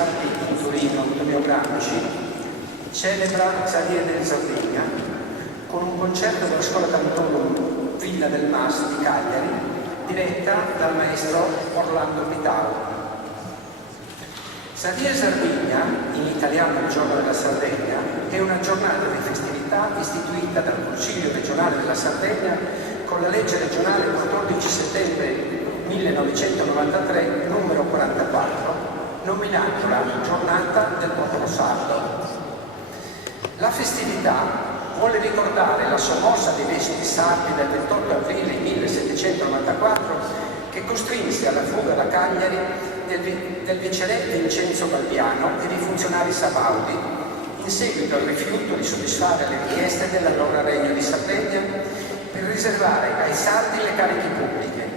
sardi in Torino, Antonio Gramsci, celebra Salieri in Sardegna con un concerto della Scuola Cantorum Villa del Mas di Cagliari, diretta dal maestro Orlando Pitao. Sardi in Sardegna, in italiano il giorno della Sardegna, è una giornata di festività istituita dal Consiglio regionale della Sardegna con la legge regionale 14 settembre 1993, numero 44, nominandola Giornata del Popolo Sardo. La festività vuole ricordare la sommossa dei vescovi sardi del 28 aprile 1794 che costrinse alla fuga da Cagliari del viceré Vincenzo Galbiano e dei funzionari sabaudi in seguito al rifiuto di soddisfare le richieste dell'allora Regno di Sardegna per riservare ai sardi le cariche pubbliche,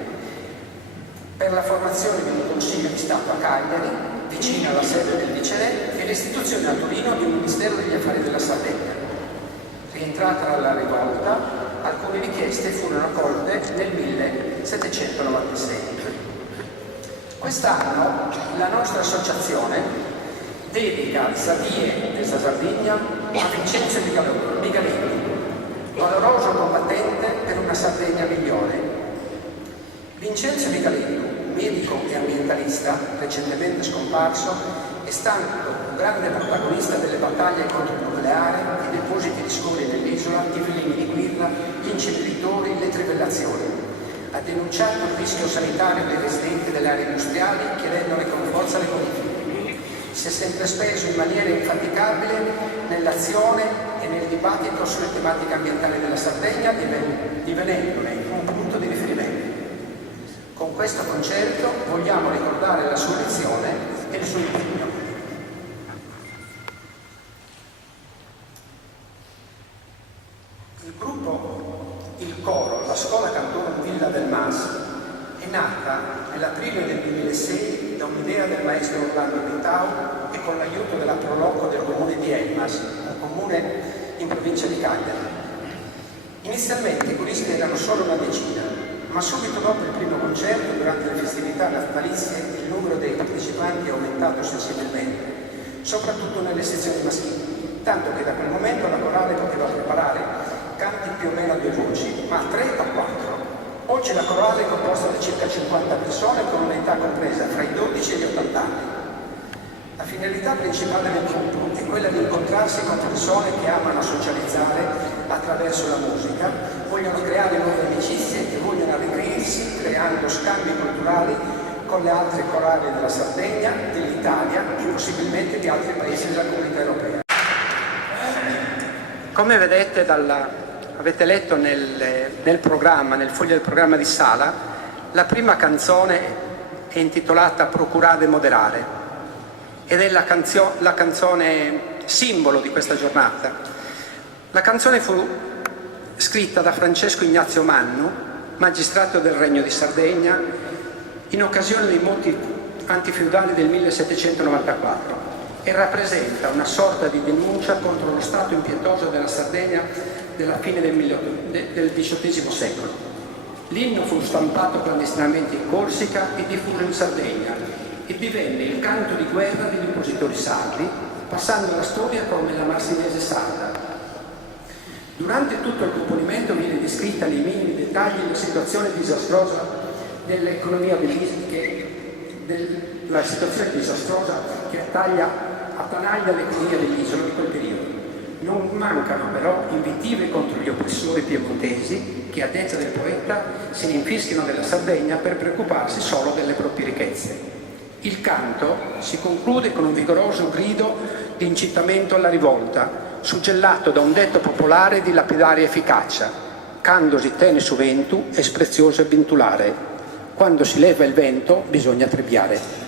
per la formazione di un Consiglio di Stato a Cagliari, vicino alla sede del viceré, e l'istituzione a Torino di un Ministero degli Affari della Sardegna. Rientrata dalla rivolta, alcune richieste furono accolte nel 1796. Quest'anno la nostra associazione dedica il Sadie della Sardegna a Vincenzo Migalini, valoroso combattente per una Sardegna migliore. Vincenzo Migalini, medico e ambientalista, recentemente scomparso, è stato un grande protagonista delle battaglie contro il nucleare, i depositi di scorie nell'isola, i veleni di guerra, gli inceneritori, le trivellazioni. Ha denunciato il rischio sanitario dei residenti delle aree industriali, chiedendone con forza le bonifiche. Si è sempre speso in maniera infaticabile nell'azione e nel dibattito sulle tematiche ambientali della Sardegna, divenendone un punto di riferimento. Con questo concerto vogliamo ricordare la sua lezione e il suo impegno. Il gruppo, il coro, la Scuola Cantorum Villa del Mas è nata nell'aprile del 2006 da un'idea del maestro Orlando Pitao e con l'aiuto della Proloco del comune di Elmas, un comune in provincia di Cagliari. Inizialmente i coristi erano solo una decina, ma subito dopo il primo concerto, durante le festività natalizie, il numero dei partecipanti è aumentato sensibilmente, soprattutto nelle sezioni maschili, tanto che da quel momento la corale poteva preparare canti più o meno a due voci, ma a 3 o 4. Oggi la corale è composta da circa 50 persone con un'età compresa fra i 12 e gli 80 anni. La finalità principale del gruppo è quella di incontrarsi con persone che amano socializzare attraverso la musica, vogliono creare nuove amicizie e vogliono arricchirsi creando scambi culturali con le altre corali della Sardegna, dell'Italia e possibilmente di altri paesi della Comunità Europea. Come vedete avete letto nel programma, nel foglio del programma di Sala, la prima canzone è intitolata Procurare e moderare ed è la canzone simbolo di questa giornata. La canzone fu scritta da Francesco Ignazio Mannu, magistrato del Regno di Sardegna, in occasione dei moti antifeudali del 1794 e rappresenta una sorta di denuncia contro lo stato impietoso della Sardegna della fine del XVIII secolo. L'inno fu stampato clandestinamente in Corsica e diffuso in Sardegna e divenne il canto di guerra degli oppositori sardi, passando alla storia come la Marsigliese sarda. Durante tutto il componimento viene descritta nei minimi dettagli la situazione disastrosa dell'economia la situazione disastrosa che attanaglia l'economia dell'isola di quel periodo. Non mancano però invettive contro gli oppressori piemontesi che, a detta del poeta, si rinfischiano della Sardegna per preoccuparsi solo delle proprie ricchezze. Il canto si conclude con un vigoroso grido di incitamento alla rivolta, suggellato da un detto popolare di lapidaria efficacia: candosi tene su ventu, es prezioso ventulare. Quando si leva il vento bisogna trebbiare.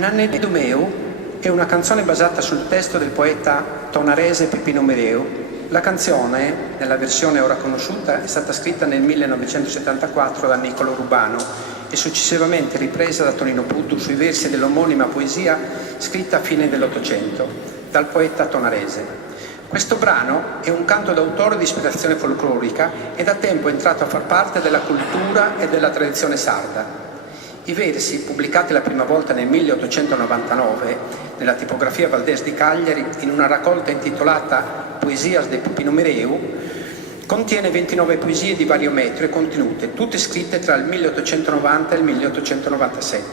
Nanne di Dumeu è una canzone basata sul testo del poeta tonarese Peppino Mereu. La canzone, nella versione ora conosciuta, è stata scritta nel 1974 da Niccolò Rubano e successivamente ripresa da Tonino Puddu sui versi dell'omonima poesia scritta a fine dell'Ottocento dal poeta tonarese. Questo brano è un canto d'autore di ispirazione folclorica e da tempo è entrato a far parte della cultura e della tradizione sarda. I versi, pubblicati la prima volta nel 1899 nella tipografia Valdés di Cagliari in una raccolta intitolata Poesias de Peppino Mereu, contiene 29 poesie di vario metro e contenute, tutte scritte tra il 1890 e il 1897.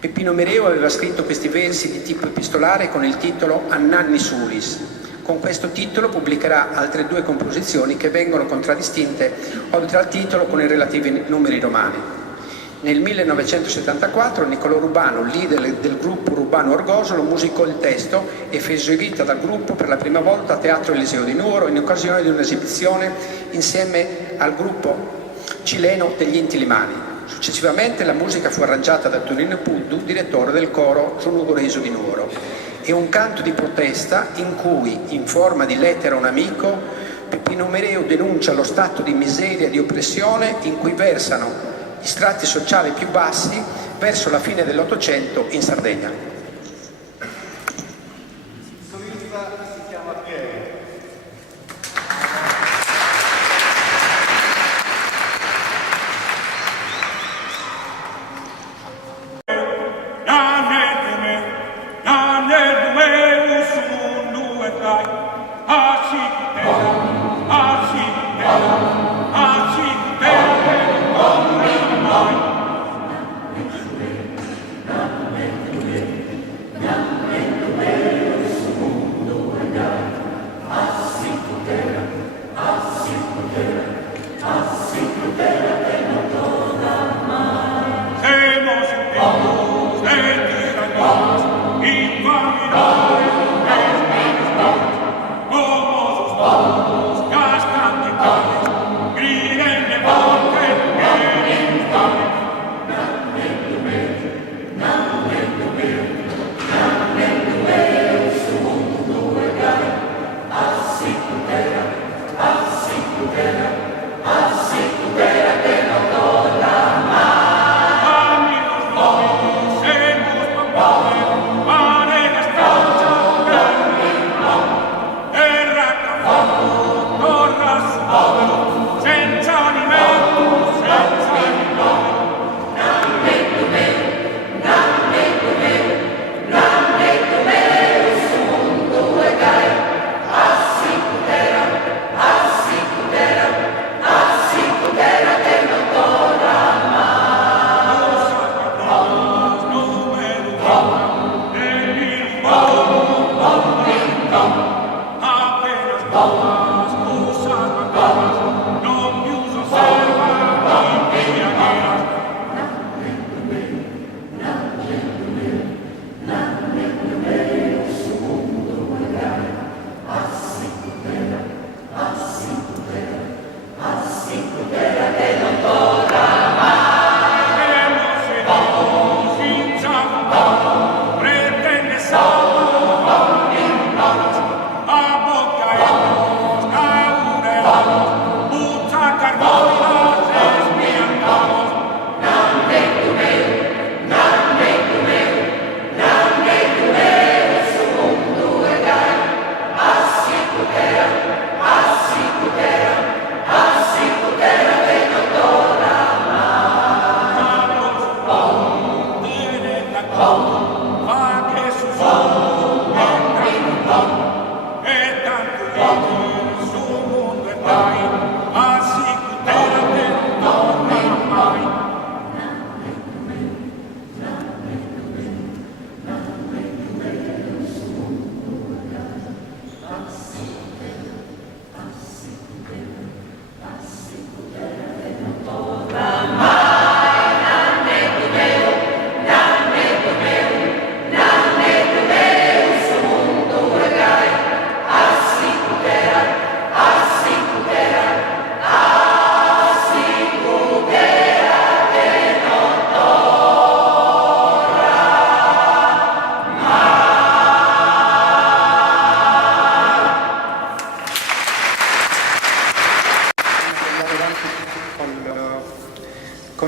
Peppino Mereu aveva scritto questi versi di tipo epistolare con il titolo Annanni Suris. Con questo titolo pubblicherà altre due composizioni che vengono contraddistinte, oltre al titolo, con i relativi numeri romani. Nel 1974 Niccolò Rubano, leader del gruppo Rubano Orgosolo, musicò il testo e fu eseguita dal gruppo per la prima volta a Teatro Eliseo di Nuoro in occasione di un'esibizione insieme al gruppo cileno degli Inti Limani. Successivamente la musica fu arrangiata da Tonino Puddu, direttore del coro Sonugoreso di Nuoro. È un canto di protesta in cui, in forma di lettera a un amico, Peppino Mereu denuncia lo stato di miseria e di oppressione in cui versano gli strati sociali più bassi verso la fine dell'Ottocento in Sardegna. Il solista si chiama Piero.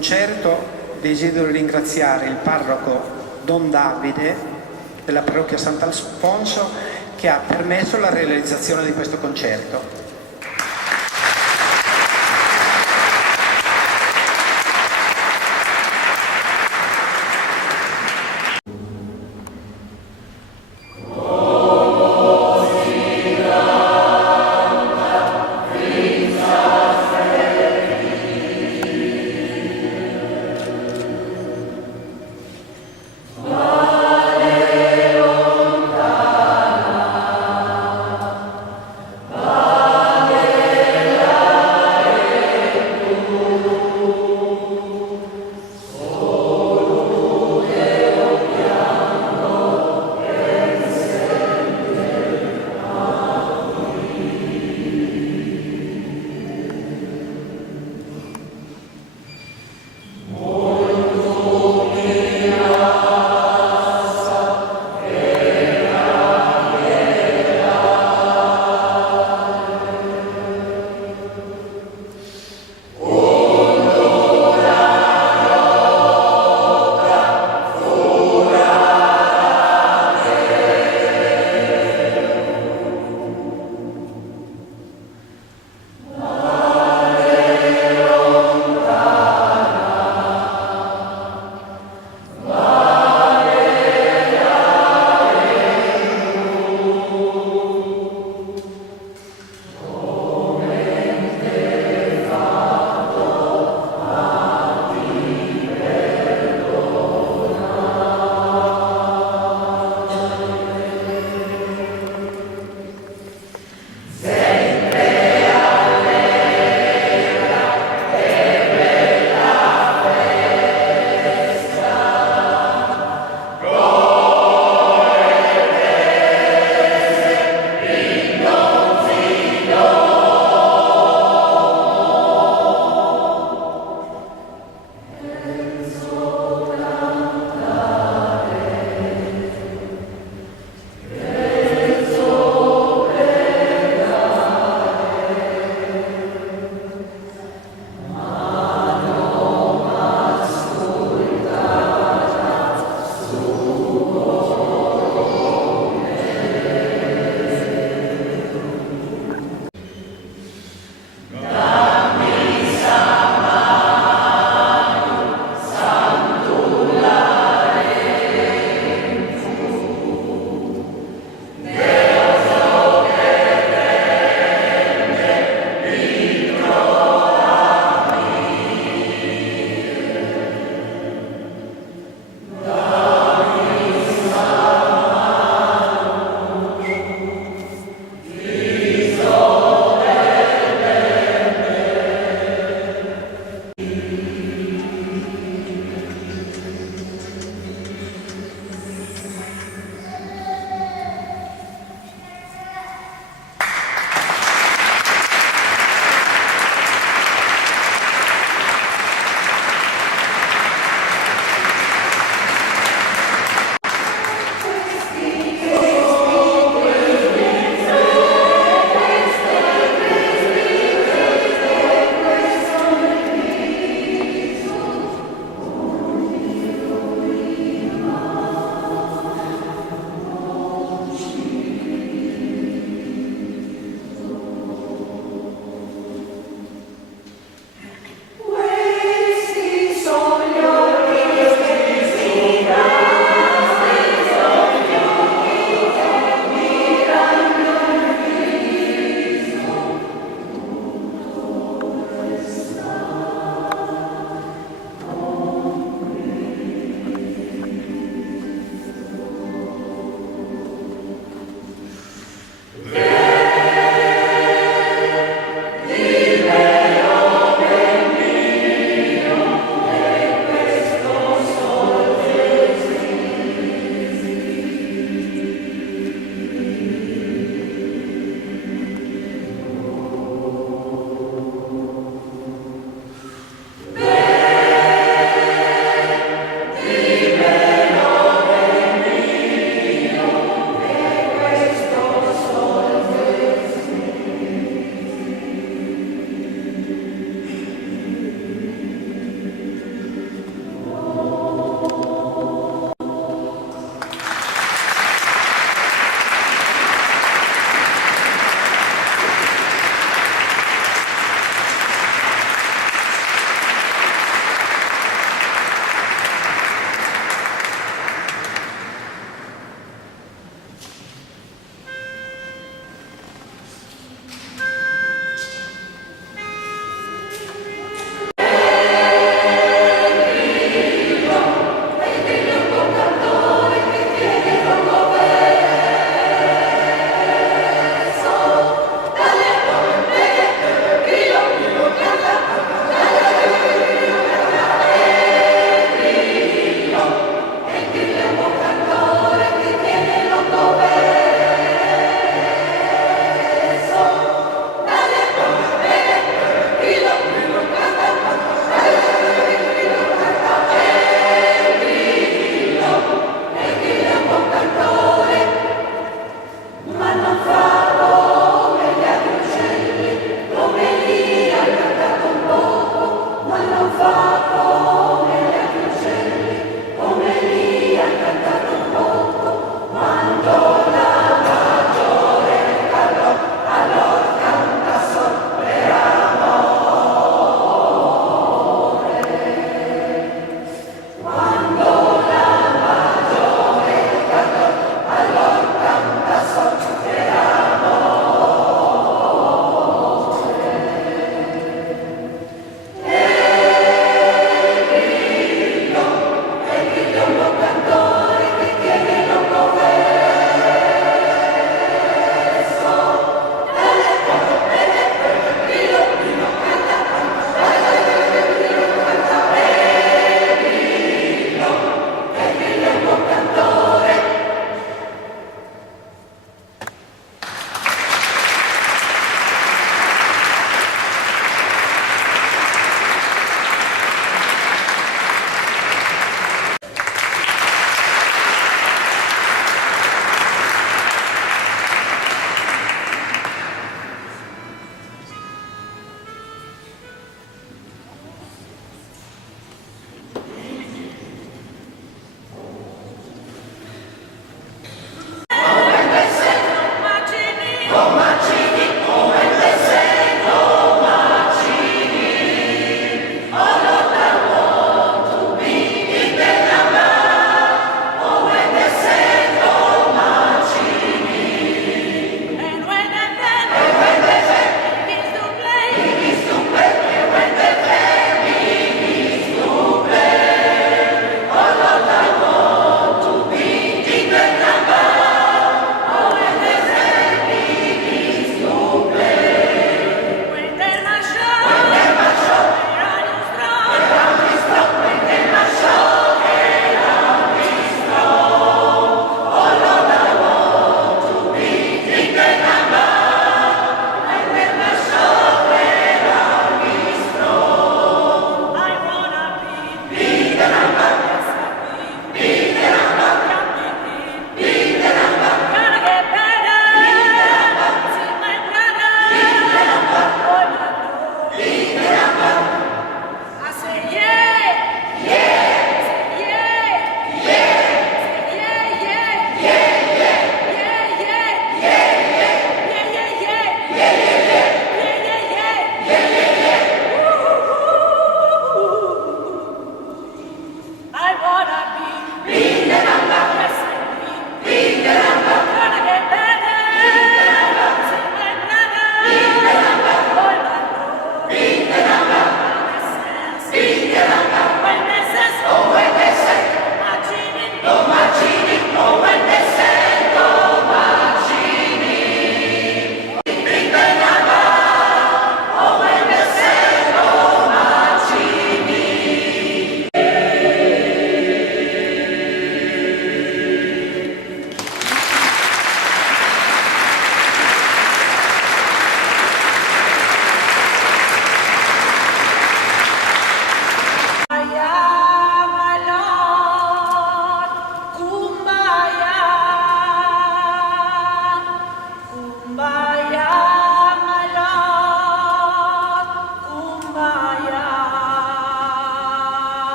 Concerto desidero ringraziare il parroco Don Davide della parrocchia Sant'Alfonso che ha permesso la realizzazione di questo concerto. Alleluia.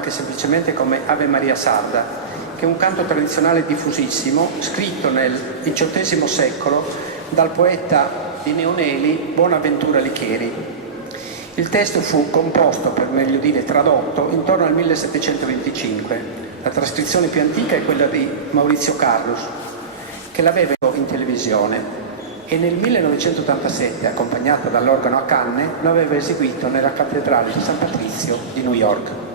anche semplicemente come Ave Maria Sarda, che è un canto tradizionale diffusissimo, scritto nel XVIII secolo dal poeta di Neoneli Bonaventura Licheri. Il testo fu composto, per meglio dire tradotto, intorno al 1725. La trascrizione più antica è quella di Maurizio Carlus, che l'aveva in televisione, e nel 1987, accompagnata dall'organo a canne, lo aveva eseguito nella cattedrale di San Patrizio di New York.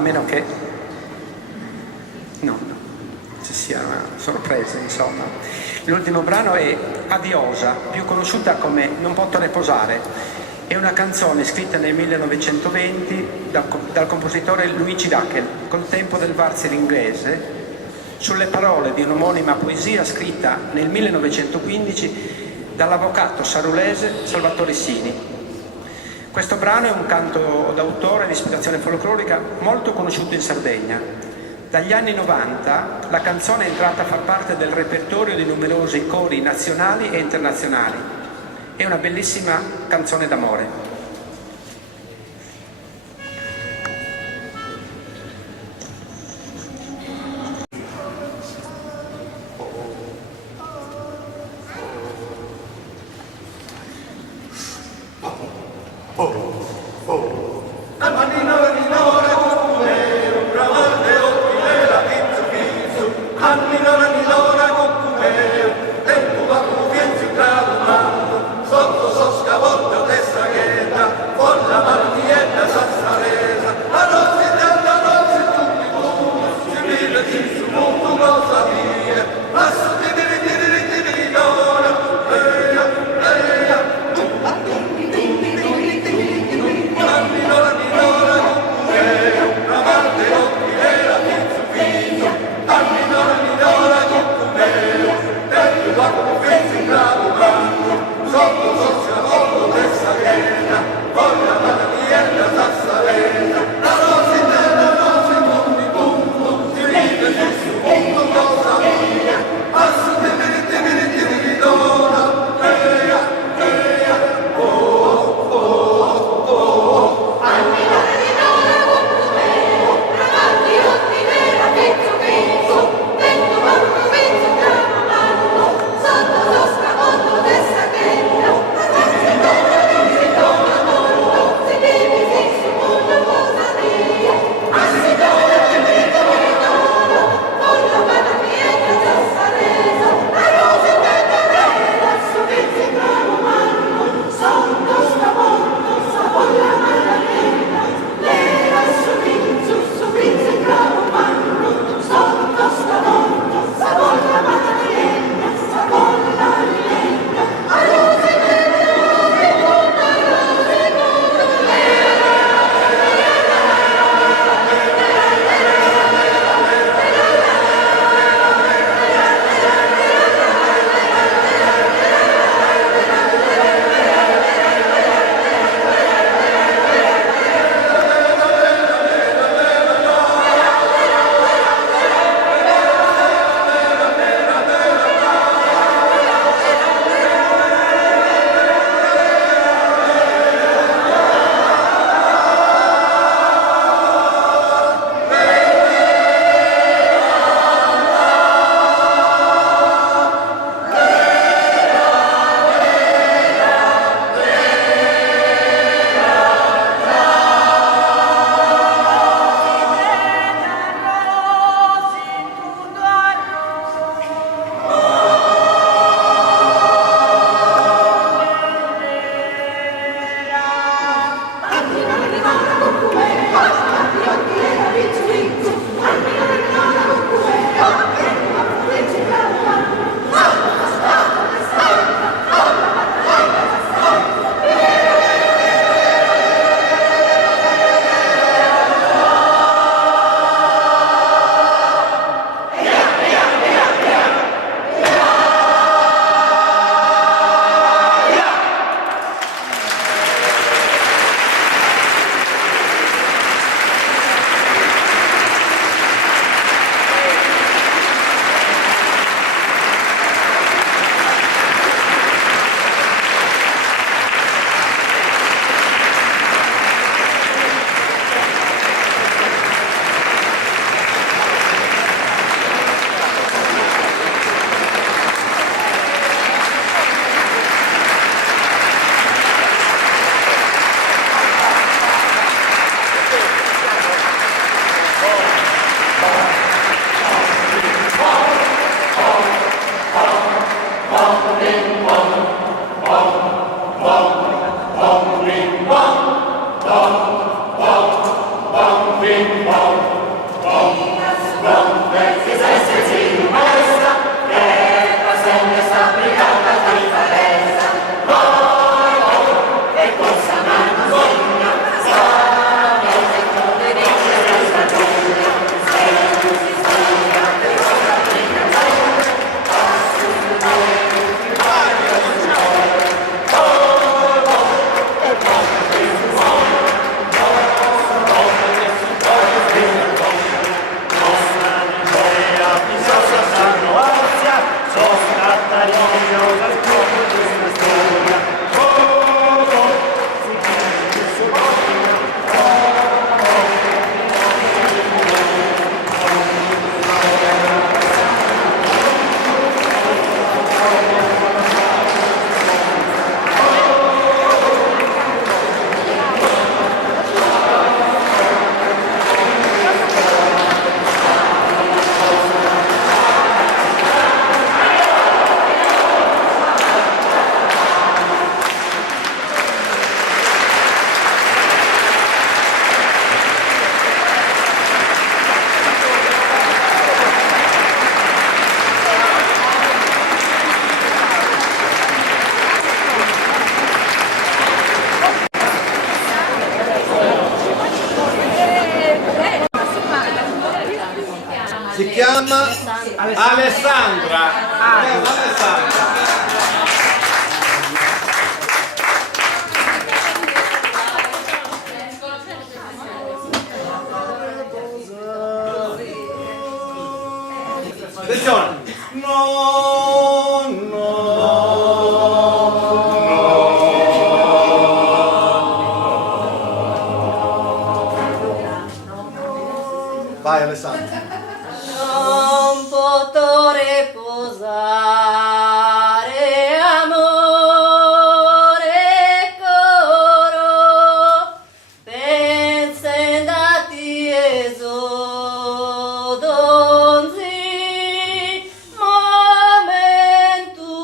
a meno che no, ci sia una sorpresa, insomma. L'ultimo brano è Adiosa, più conosciuta come Non posso riposare. È una canzone scritta nel 1920 dal compositore Luigi Dackel, col tempo del valzer inglese, sulle parole di un'omonima poesia scritta nel 1915 dall'avvocato sarulese Salvatore Sini. Questo brano è un canto d'autore di ispirazione folclorica molto conosciuto in Sardegna. Dagli anni 90 la canzone è entrata a far parte del repertorio di numerosi cori nazionali e internazionali. È una bellissima canzone d'amore. Sotto so scavolto testa che Attenzione! No, vai Alessandro. Non potrò riposare, amore coro, pensandati esodonzi, momentu,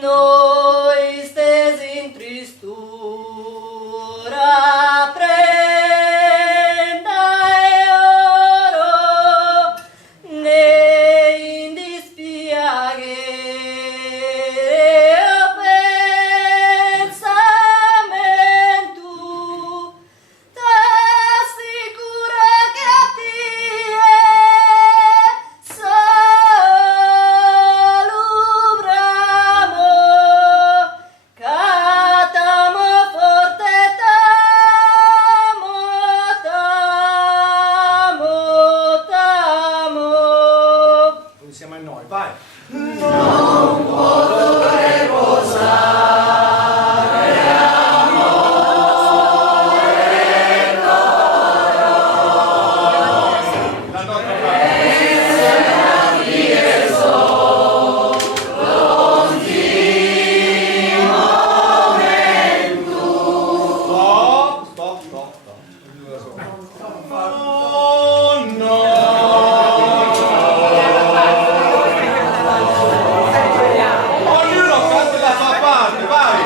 noi stesi in tristura, prenda e oro, ne in dispiacere pensamentu, t'assicuro che a tie salubramo, catamo forte tamo, tamo. Come siamo a noi, vai. Ognuno canta la sua parte, vai!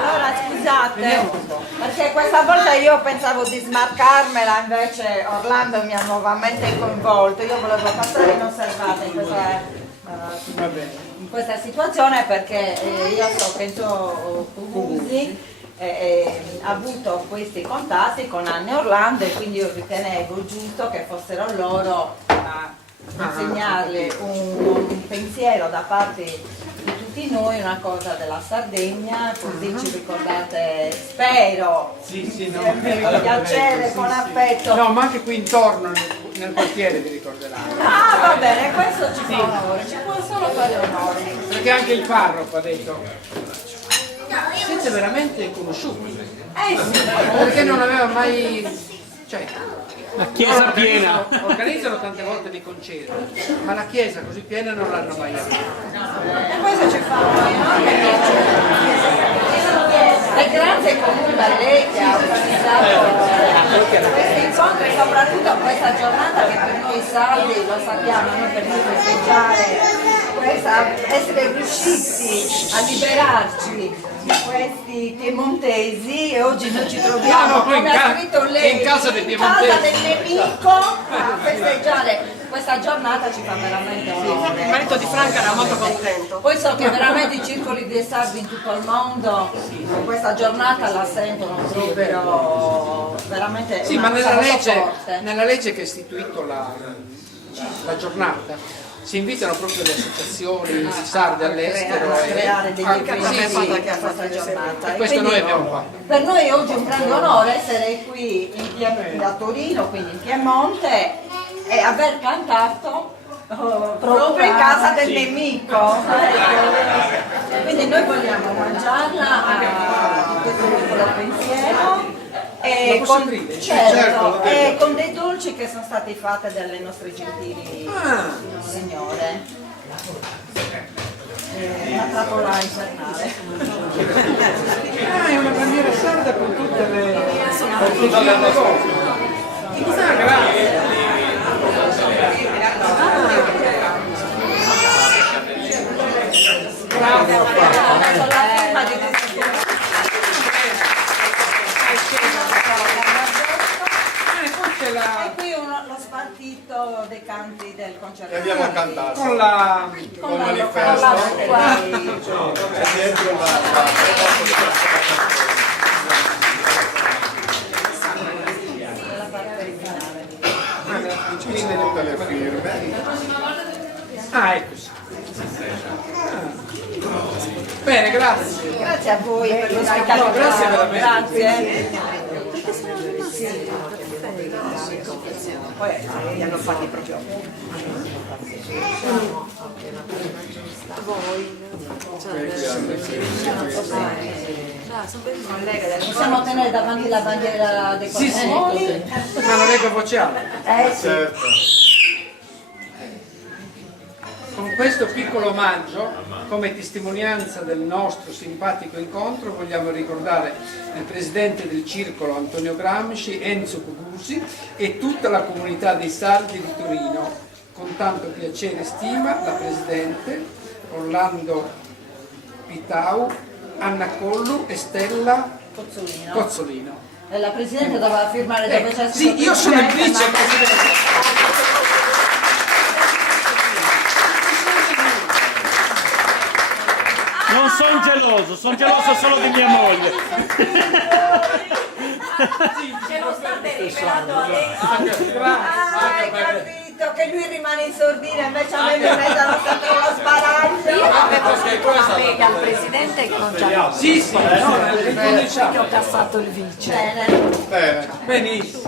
Allora scusate, perché questa volta io pensavo di smarcarmela, invece Orlando mi ha nuovamente coinvolto. Io volevo passare inosservata in questa situazione perché io so che Usi ha avuto questi contatti con Anne e Orlando e quindi io ritenevo giusto che fossero loro a consegnarle un pensiero da parte di tutti noi, una cosa della Sardegna, così ci ricordate, spero, con piacere, con affetto. No, ma anche qui intorno nel quartiere vi ricorderanno. Ah, va bene, questo ci fa onore, ci può solo fare onore. Perché anche il parroco ha detto siete veramente conosciuti. Sì. Perché non aveva mai. Cioè, La chiesa piena. Organizzano tante volte dei concerti, ma la chiesa così piena non l'hanno mai avuta. E questo ci fa onore, no? E grazie comunque a lei che ha organizzato questo incontro e soprattutto questa giornata che per noi sardi, lo sappiamo, noi per noi festeggiare essere riusciti a liberarci di questi piemontesi e oggi noi ci troviamo, No, come ha scritto lei, in casa dei in casa piemontesi. del nemico a festeggiare questa giornata. Ci fa veramente onore. Il marito di Franca era molto contento. Poi so che veramente i circoli dei sardi in tutto il mondo questa giornata la sentono proprio veramente Sì, una ma cosa molto forte. nella legge che ha istituito la giornata si invitano proprio le associazioni di sardi all'estero A creare degli anche eventi sì, sì. per questa giornata. E E questo quindi noi abbiamo fatto. per noi oggi è un grande onore essere qui a Torino, quindi in Piemonte, e aver cantato proprio in casa del nemico. Ecco. Quindi noi vogliamo mangiarla in questo piccolo pensiero. E posso con, aprire? certo, e con dei dolci che sono stati fatti dalle nostre gentili signore. Una trappola infernale. Ah, è una bandiera sarda con tutte le cose. Ah, grazie. Con la firma di tutti. Poi c'è E qui lo spartito dei canti del concerto. E abbiamo cantato. con la Con la manifesto. locale. E dietro la tutte le firme. Ah, ecco sì. Bene, grazie. Grazie a voi per l'ospitalità. Grazie veramente. Grazie. Poi li hanno fatti proprio. Possiamo tenere davanti la bandiera dei Sì, sì. Cornoli? Ma non è che voce alta. Sì. Certo. Con questo piccolo omaggio, come testimonianza del nostro simpatico incontro, vogliamo ricordare il presidente del circolo Antonio Gramsci, Enzo Cucusi, e tutta la comunità dei sardi di Torino. Con tanto piacere e stima la presidente Orlando Pitau, Anna Collu e Stella Cozzolino. Cozzolino. La Presidente doveva firmare dopo c'è Sì, io sono il vice Non sono geloso solo di mia moglie. Ce lo state rivelando adesso. hai capito che lui rimane in sordina, invece a me mi mettono sempre lo sparaglio. Io avevo scritto una mail al presidente che non c'era. Sì, sì, no, Io ho cassato il vice. Bene. Bene. benissimo.